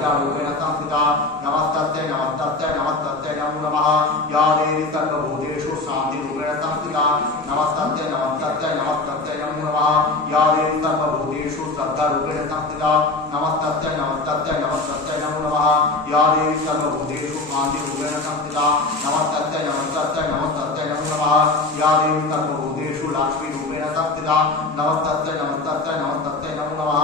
रूपेण संस्थिता नमस्तस्यै नमस्तस्यै नमस्तस्यै नमो नमः या देवी सर्वभूतेषु शान्तिरूपेण संस्थिता नमस्तस्यै नमस्तस्यै नमस्तस्यै नमो नमः या देवी सर्वभूतेषु श्रद्धारूपेण संस्थिता नमस्तस्यै नमस्तस्यै नमस्तस्यै नमो नमः या देवी सर्वभूतेषु शान्तिरूपेण संस्थिता नमस्तस्यै नमस्तस्यै नमस्तस्यै नमो नमः या देवी सर्वभूतेषु लक्ष्मीरूपेण संस्थिता नमस्तस्यै नमस्तस्यै नमस्तस्यै नमो नमः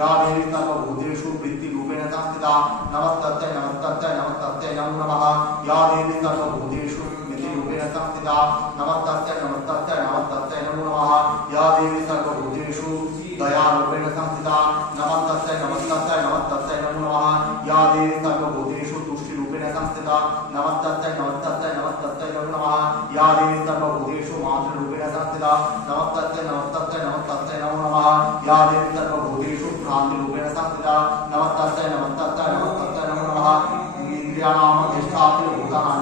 या देवी सर्वभूतेषु वृत्तिरूपेण संस्थिता नमस्तस्यै नमस्तस्यै नमस्तस्यै नमो नमः या देवी सर्वभूतेषु स्मृतिरूपेण संस्थिता नमस्तस्यै नमस्तस्यै नमस्तस्यै नमो नमः या देवी सर्वभूतेषु दयारूपेण संस्थिता नमस्तस्यै नमस्तस्यै नमस्तस्यै नमो नमः या देवी सर्वभूतेषु तुष्टिरूपेण संस्थिता नमस्तस्यै नमस्तस्यै नमस्तस्यै नमो नमः या देवी सर्वभूतेषु मातृरूपेण संस्थिता नमस्तस्यै नमस्तस्यै नमस्तस्यै नमो नमः या देवी सर्वभूतेषु भ्रान्तिरूपेण संस्थिता नमस्तस्यै नमस्तस्यै नमस्तस्यै नमो नमः इंद्रियाणाम् अधिष्ठात्रे भूतानां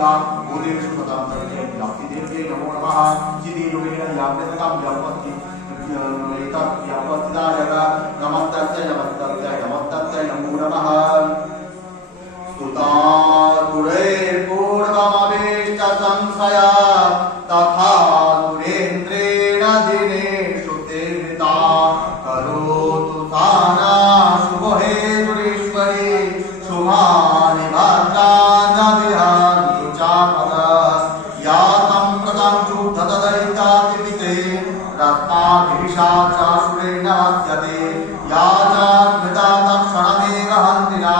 या भूतेषु सदां व्याप्तिदेव्यै नमो नमः चिदिरूपेण यावृत्तां व्यापस्ति व्यापस्तिता जगत् नमस्तस्यै नमस्तस्यै नमस्तस्यै नमो नमः स्तुतातुरैर्पूर्वमभीष्ट संशया तथा तुरेन्द्रेण दिनेषु ते वृता करोतु साना शुभहेतुरीश्वरी शुभानि भद्रान्यभिहन्तु चापदस् या सम्प्रतं शुद्धतदरितातिपिते रत्नाभिषा चाशुरेण वद्यते या च स्मृता तत्क्षणमेव हन्तिना